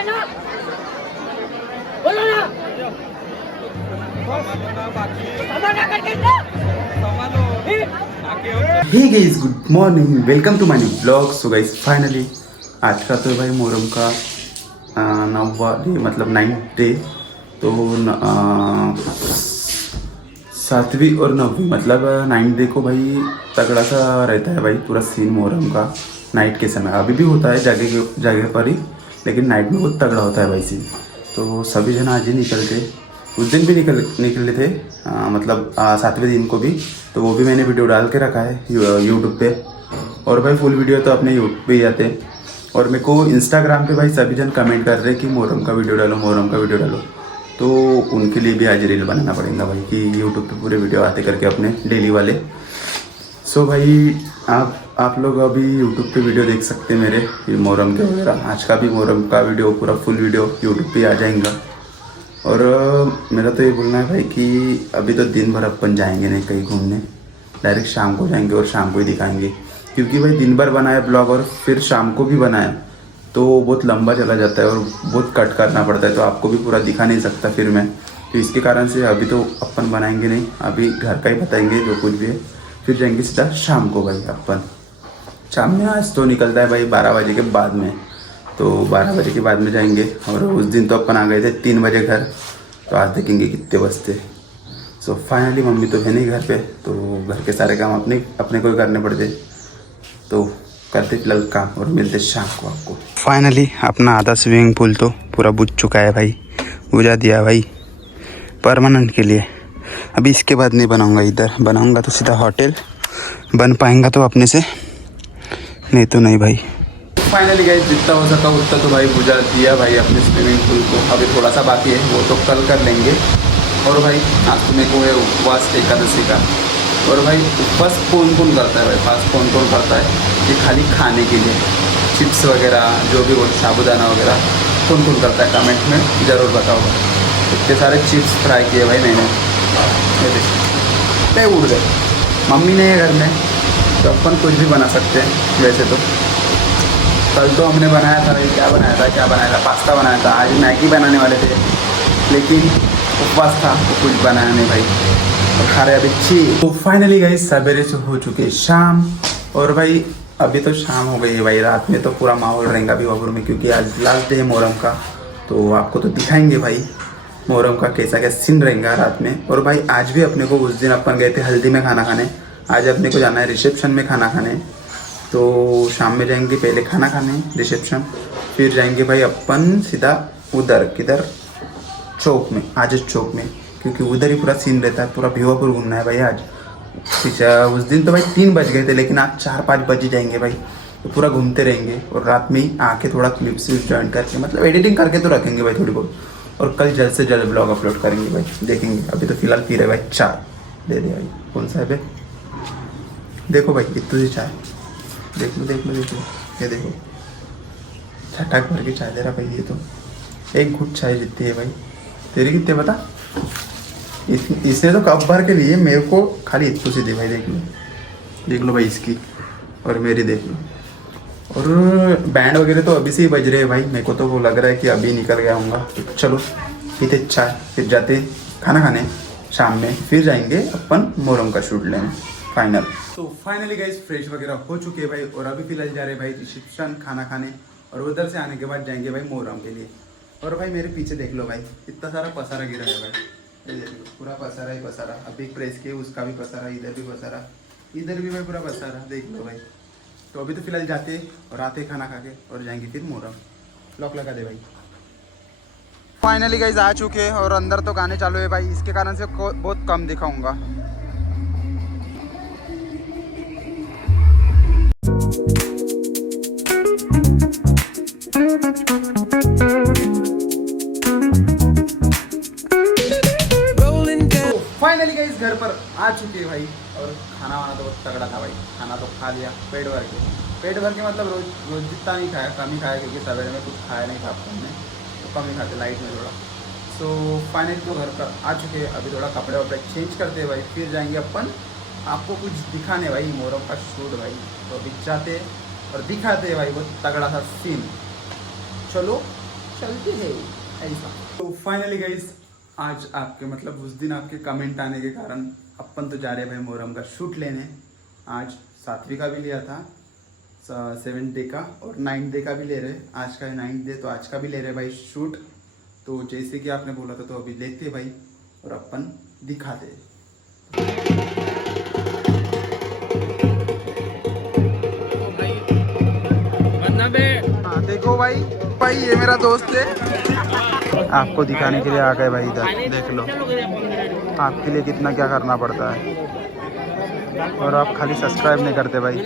Hey guys, good morning, welcome to my new blog. So guys finally आज का तो भाई मोहर्रम का 9वां डे मतलब 9th डे। तो 7वीं और 9वीं मतलब 9th डे को भाई तगड़ा सा रहता है भाई पूरा सीन मोहर्रम का नाइट के समय। अभी भी होता है जगह पर ही, लेकिन नाइट में बहुत तगड़ा होता है भाई सीन। तो सभी जन आज ही निकलते, उस दिन भी निकले थे मतलब 7वें दिन को भी। तो वो भी मैंने वीडियो डाल के रखा है यूट्यूब पे। और भाई फुल वीडियो तो अपने यूट्यूब पे ही आते हैं। और मेरे को इंस्टाग्राम पे भाई सभी जन कमेंट कर रहे हैं कि मोहर्रम का वीडियो डालो, मोहर्रम का वीडियो डालो। तो उनके लिए भी आज रील बनाना पड़ेगा भाई कि यूट्यूब पे पूरे वीडियो आते करके अपने डेली वाले। सो भाई आप लोग अभी यूट्यूब पे वीडियो देख सकते हैं मेरे मोहर्रम के वगैरह। आज का भी मोहर्रम का वीडियो पूरा फुल वीडियो यूट्यूब पे आ जाएगा। और मेरा तो ये बोलना है भाई कि अभी तो दिन भर अपन जाएंगे नहीं कहीं घूमने, डायरेक्ट शाम को जाएंगे और शाम को ही दिखाएंगे। क्योंकि भाई दिन भर बनाया ब्लॉग और फिर शाम को भी बनाया तो बहुत लंबा चला जाता है और बहुत कट करना पड़ता है, तो आपको भी पूरा दिखा नहीं सकता फिर मैं। तो इसके कारण से अभी तो अपन बनाएंगे नहीं, अभी घर का ही बताएंगे जो कुछ भी है। फिर जाएंगे सीधा शाम को भाई अपन। शाम में आज तो निकलता है भाई 12 बजे के बाद में, तो 12 बजे के बाद में जाएंगे। और उस दिन तो अपन आ गए थे 3 बजे घर, तो आज देखेंगे कितने बजते। सो फाइनली मम्मी तो है नहीं घर पे, तो घर के सारे काम अपने को ही करने पड़ते। तो करते फिलहाल काम और मिलते शाम को आपको। फाइनली अपना आधा स्विमिंग पूल तो पूरा बुझ चुका है भाई, बुझा दिया भाई परमानेंट के लिए। अभी इसके बाद नहीं बनाऊंगा, इधर बनाऊंगा तो सीधा होटल बन पाएंगा तो अपने से, नहीं तो नहीं भाई। फाइनली गाइस जितना हो सका उतना तो भाई बुझा दिया भाई अपने स्विमिंग पूल को। अभी थोड़ा सा बाकी है, वो तो कल कर लेंगे। और भाई आज तो मेरे को है उपवास एकादशी का। और भाई उपवास कौन कौन करता है भाई, फास्ट कौन कौन करता है कि खाली खाने के लिए चिप्स वगैरह जो भी बोल साबुदाना वगैरह कौन कौन करता है कमेंट में ज़रूर बताओ। इतने सारे चिप्स फ्राई किए भाई मैंने, ये उड़ गए। मम्मी नहीं है घर में तो अपन कुछ भी बना सकते हैं वैसे तो। कल तो हमने बनाया था, क्या बनाया था, पास्ता बनाया था। आज मैगी बनाने वाले थे, लेकिन उपवास था तो कुछ बनाया नहीं भाई, और खा रहे अभी ची। तो फाइनली गाइस सवेरे से हो चुके शाम। और भाई अभी तो शाम हो गई है भाई, रात में तो पूरा माहौल रहेगा भी वापुर में, क्योंकि आज लास्ट डे है मोहर्रम का। तो आपको तो दिखाएंगे भाई मोहर्रम का कैसा क्या सीन रहेगा रात में। और भाई आज भी अपने को, उस दिन अपन गए थे हल्दी में खाना खाने, आज अपने को जाना है रिसेप्शन में खाना खाने। तो शाम में जाएंगे पहले खाना खाने रिसेप्शन, फिर जाएंगे भाई अपन सीधा उधर किधर चौक में, आज चौक में, क्योंकि उधर ही पूरा सीन रहता है। पूरा भिवापुर घूमना है भाई आज। उस दिन तो भाई 3 बज गए थे, लेकिन आज 4-5 बजे जाएंगे भाई। तो पूरा घूमते रहेंगे और रात में ही आके थोड़ा क्लिप्स ज्वाइन करके मतलब एडिटिंग करके तो रखेंगे भाई थोड़ी बहुत। और कल जल्द से जल्द ब्लॉग अपलोड करेंगे भाई, देखेंगे। अभी तो फिलहाल पी रहे भाई चाय, दे दे भाई कौन सा है भाई, देखो भाई इतनी सी चाय, देख लो ये देखो छटाक भर के चाय दे रहा भाई। ये तो एक घुट चाय जितनी है भाई, तेरी कितने बता। इसने तो कप भर के लिए, मेरे को खाली इतनी सी दे भाई। देख लो भाई इसकी, और मेरी देख लो। और बैंड वगैरह तो अभी से ही बज रहे हैं भाई, मेरे को तो वो लग रहा है कि अभी निकल गया हूँगा। तो चलो पीते चाय, फिर जाते खाना खाने शाम में, फिर जाएंगे अपन मोहर्रम का शूट लेने फाइनल। तो फाइनली गाइस फ्रेश वगैरह हो चुके हैं भाई, और अभी फिलहाल जा रहे भाई रिसेप्शन खाना खाने। और उधर से आने के बाद जाएंगे भाई मोहर्रम के लिए। और भाई मेरे पीछे देख लो भाई इतना सारा पसारा गिरा है भाई, ये देख लो पूरा पसारा ही पसारा। अभी प्रेस के उसका भी पसारा, इधर भी पसारा, इधर भी भाई पूरा पसारा, देख लो भाई। तो अभी तो फिलहाल जाते और आते खाना खा के और जाएंगे फिर मोहर्रम। लॉक लगा दे भाई। फाइनली गाइस आ चुके हैं और अंदर तो गाने चालू है भाई, इसके कारण से बहुत कम दिखाऊंगा। फाइनली गाइस घर पर आ चुके हैं भाई, और खाना वाना तो बहुत तगड़ा था भाई। खाना तो खा लिया पेट भर के मतलब रोज जितना नहीं खाया, कम ही खाया, क्योंकि सवेरे में कुछ खाया नहीं था अपन ने, तो कम ही खाते लाइट में थोड़ा। सो फाइनली तो घर पर आ चुके हैं। अभी थोड़ा कपड़े वपड़े चेंज करते हैं भाई, फिर जाएंगे अपन आपको कुछ दिखाने भाई मोहर्रम का शूट भाई। तो अभी जाते और दिखाते भाई वो तगड़ा सा सीन। चलो चलते हैं ऐसा। तो फाइनली गाइस आज आपके मतलब उस दिन आपके कमेंट आने के कारण अपन तो जा रहे हैं भाई मोहरम का शूट लेने। आज 7वीं का भी लिया था, 7th डे का, और 9th डे का भी ले रहे। आज का है 9th डे, तो आज का भी ले रहे भाई शूट। तो जैसे कि आपने बोला था तो अभी लेते भाई और अपन दिखाते। हाँ देखो भाई, भाई ये मेरा दोस्त है। आपको दिखाने के लिए आ गए भाई, इधर देख लो आपके लिए कितना क्या करना पड़ता है, और आप खाली सब्सक्राइब नहीं करते भाई।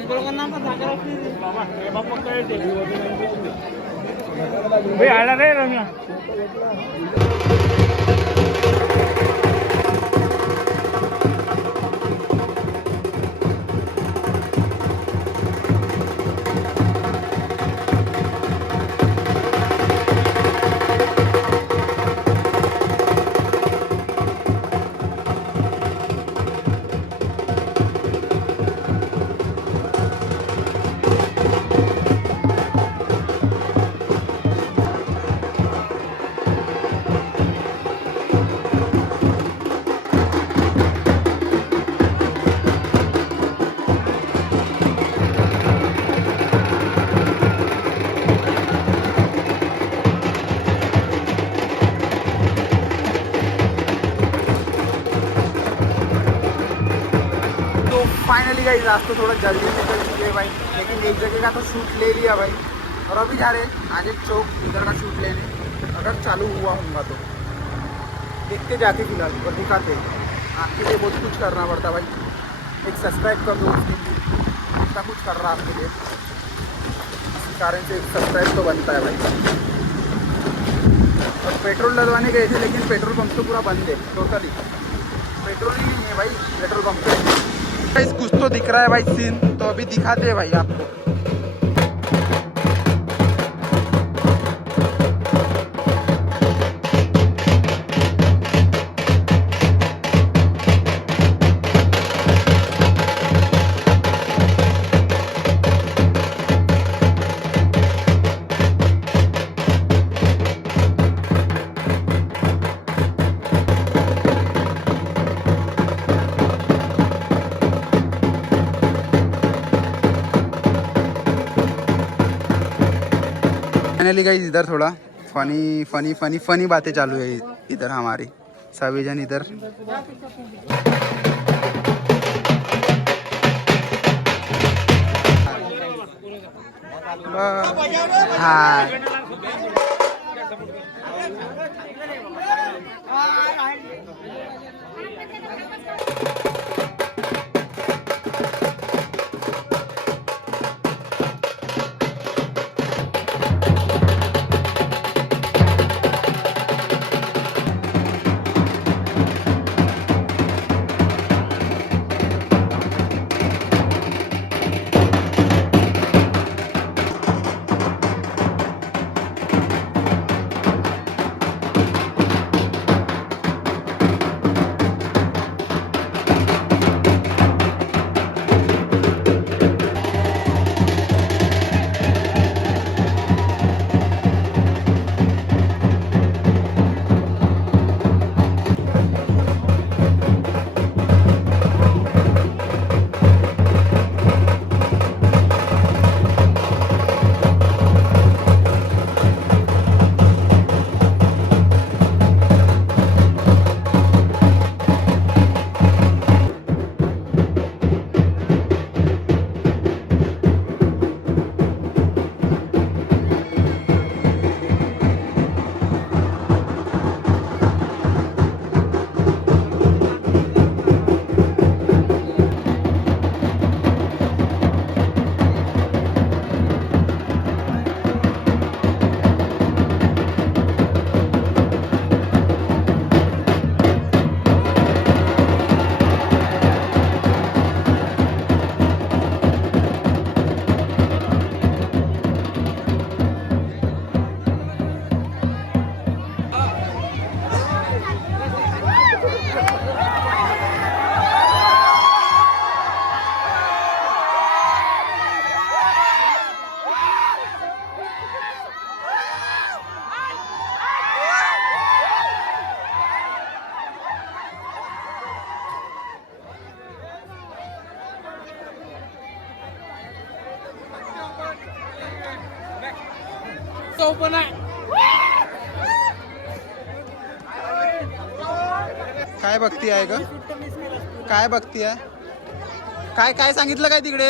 फाइनली गाइस रास्ता थोड़ा जल्दी निकल चुके भाई, लेकिन एक जगह का तो शूट ले लिया भाई, और अभी जा रहे आगे चौक इधर का शूट लेने। अगर चालू हुआ होगा तो देखते जाके फिलहाल और दिखाते। आपके लिए बहुत कुछ करना पड़ता भाई, एक सब्सक्राइब कर दो, इतना कुछ कर रहा आपके लिए, इसी कारण से एक सब्सक्राइब तो बनता है भाई। और पेट्रोल डलवाने गए थे लेकिन पेट्रोल पंप तो पूरा बंद है टोटली, पेट्रोल ही नहीं है भाई पेट्रोल पंप पे। कुछ तो दिख रहा है भाई सीन, तो अभी दिखाते हैं भाई आपको। फाइनली गाइस इधर थोड़ा फनी बातें चालू है इधर हमारी, सभी जन इधर। हाँ काय बघती आहे ग? काय बघती आहे? काय काय सांगितलं काय तिकडे?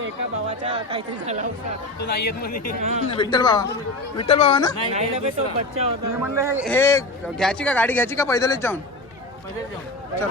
एका भावाचा काहीतरी झाला होता तो नाही येत म्हणे. विठ्ठल बाबा ना? तो बच्चा होता. मी म्हणलं हे घ्यायची का गाडी घ्यायची का पैदलच जाऊन? चल.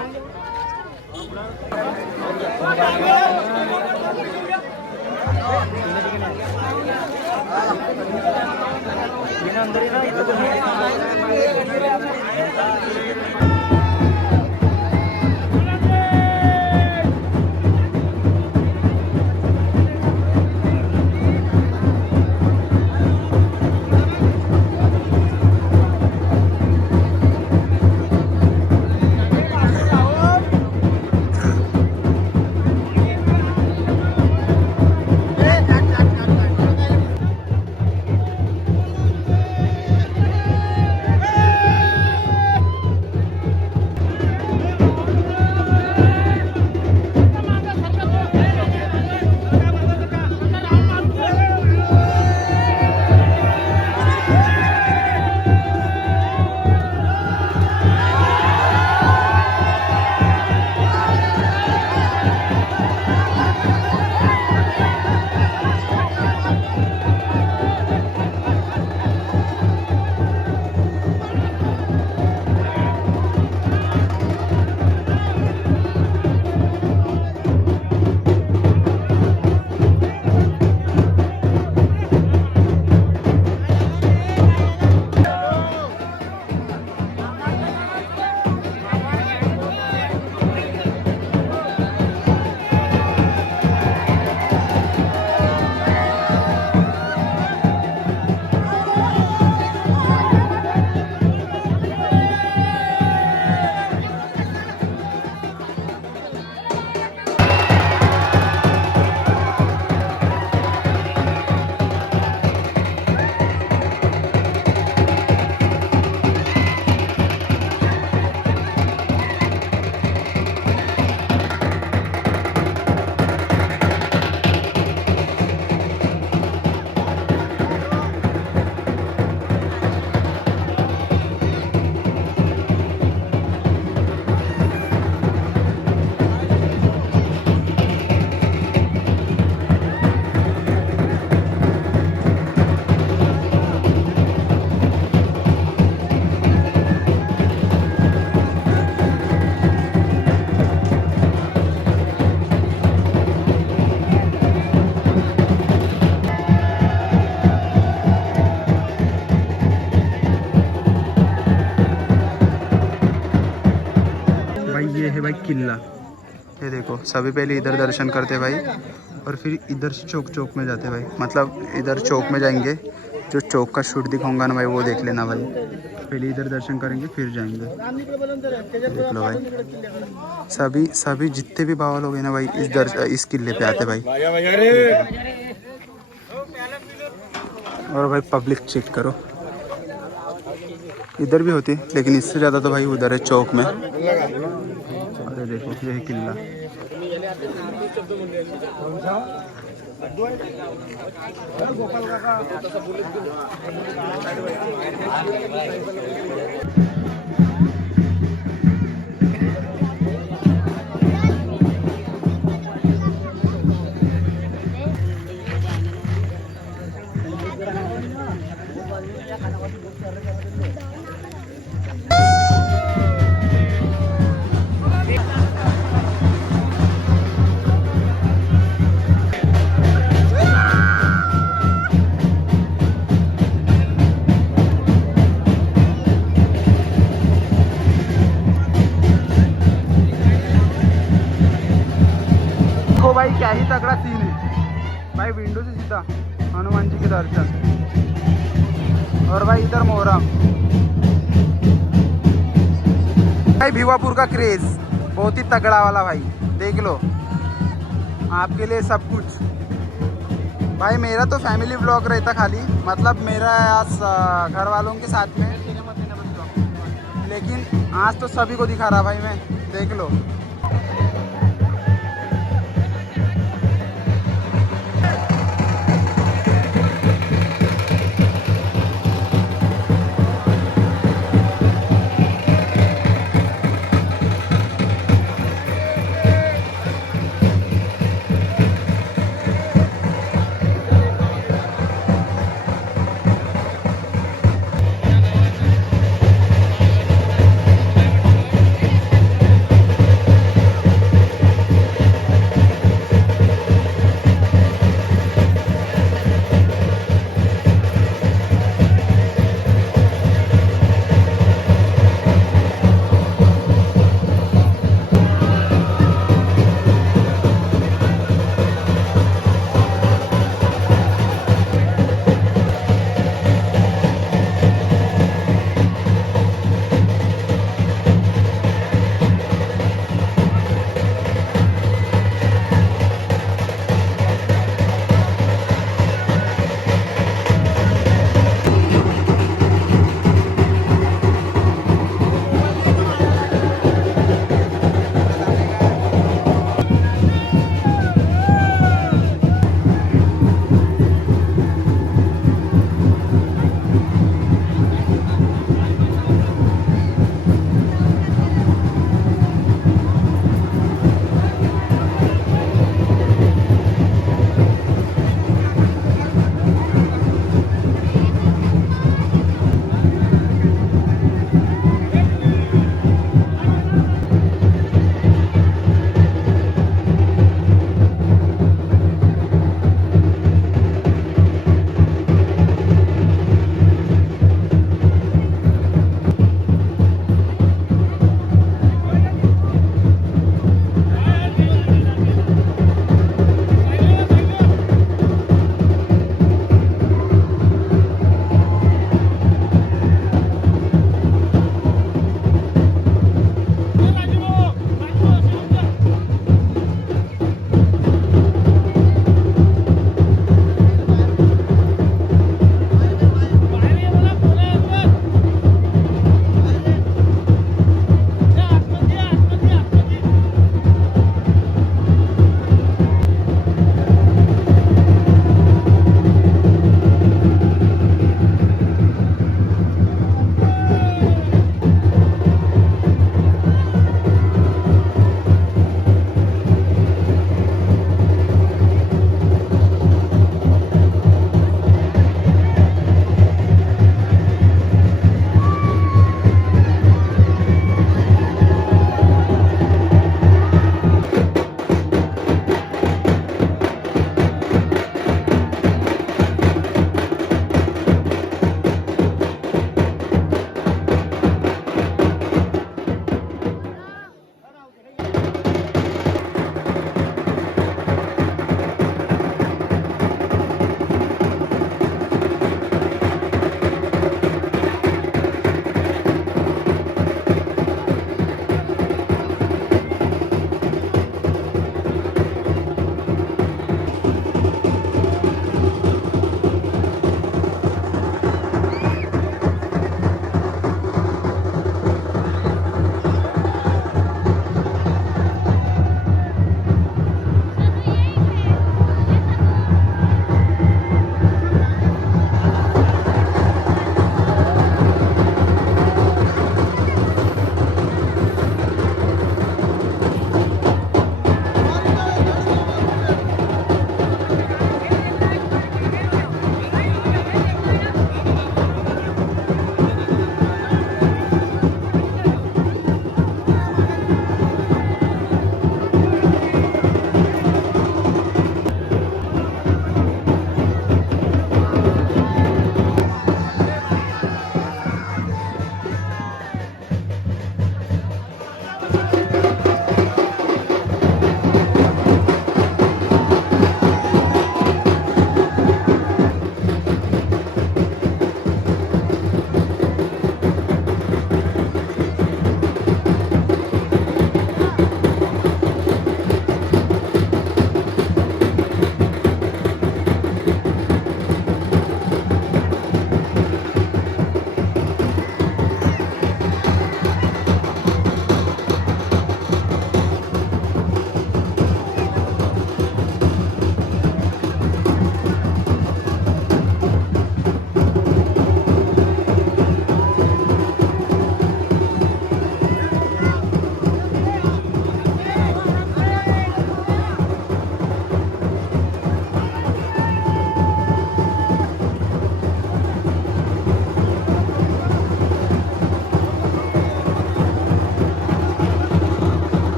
ये है भाई किला। ये देखो सभी पहले इधर दर्शन करते भाई और फिर इधर से चौक चौक में जाते भाई, मतलब इधर चौक में जाएंगे, जो चौक का शूट दिखाऊंगा ना भाई वो देख लेना भाई। पहले इधर दर्शन करेंगे फिर जाएंगे। देख लो भाई सभी जितने भी बाबा लोग हैं ना भाई इस किले पे आते भाई। और भाई पब्लिक चेक करो, इधर भी होती लेकिन इससे ज़्यादा तो भाई उधर है चौक में। अरे देखो ये है किला। भाई क्या ही तगड़ा सीन है भाई, विंडो से सीधा हनुमान जी के दर्शन। और भाई इधर मोहरम भाई, भिवापुर का क्रेज बहुत ही तगड़ा वाला भाई, देख लो आपके लिए सब कुछ भाई। मेरा तो फैमिली व्लॉग रहता खाली, मतलब मेरा आज घर वालों के साथ में, लेकिन आज तो सभी को दिखा रहा भाई मैं, देख लो।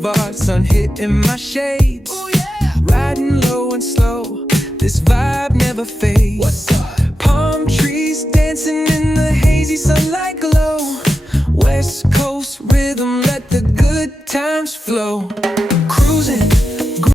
boulevard, sun hitting my shades. Riding low and slow, this vibe never fades. Palm trees dancing